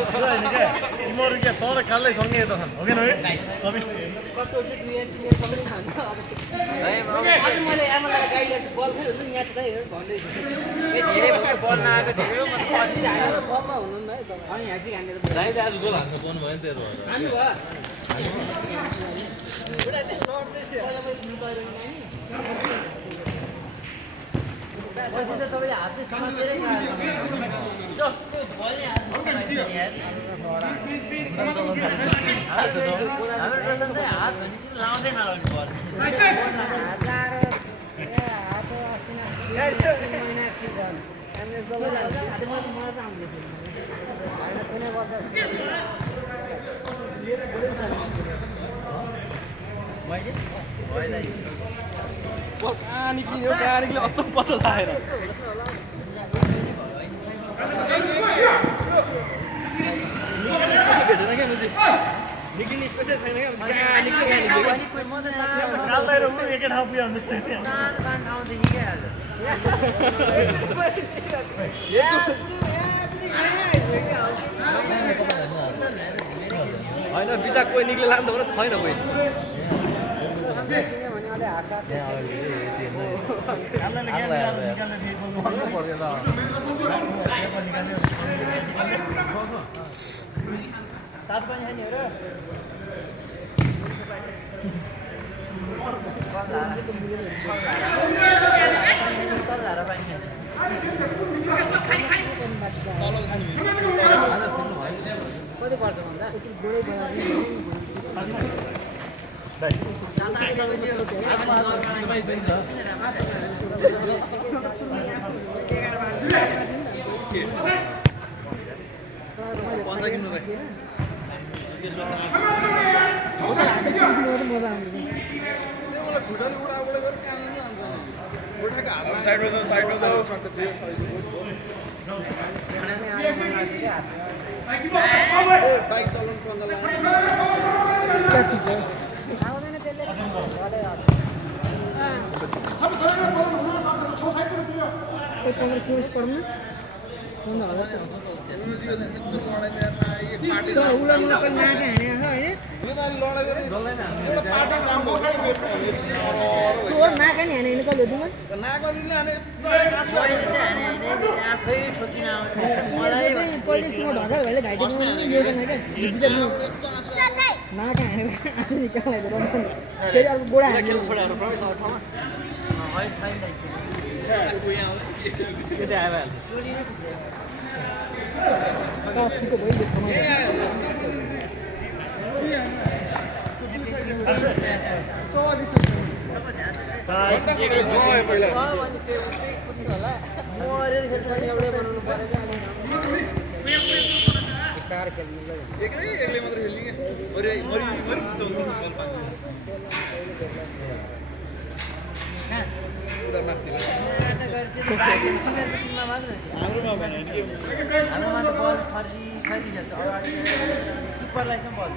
होइन क्या तिमीहरू क्या तर कालै सँगै यता छन् हो कि है सबै आज मैले आमालाई गाइड बल खेल्नु यहाँ त भन्दैछु धेरै भयो बल नआएको धेरै हो मतलब अलि हालेर बलमा हुनु न है अनि यहाँ चाहिँ हानेर दाइ आज गोल हान्नु पाउनु भयो नि तेरो हान्नु भयो एउटा चाहिँ लड्दै थियो पछि त तपाईँले हातले समातेरै त्यो बलले हात हाम्रो प्रशान्त हात भनेपछि लाउँदै नलाउने बल निक्लियो कहाँ निक्लियो अत्तो पत्तो लागेर भेटेन क्या मुझे निक्लिने स्पेसै छैन क्या कहाँ निक्लियो कालबाहिर पनि एकै ठाउँ पुग्यो होइन बिचा कोही निक्ले लाग्नु त छैन कोही सात पनि छैन हेर कति पर्छ भन्दा बाइक चलाउनु हाम्रोमा त बल छर्जी छैन किपरलाई चाहिँ बल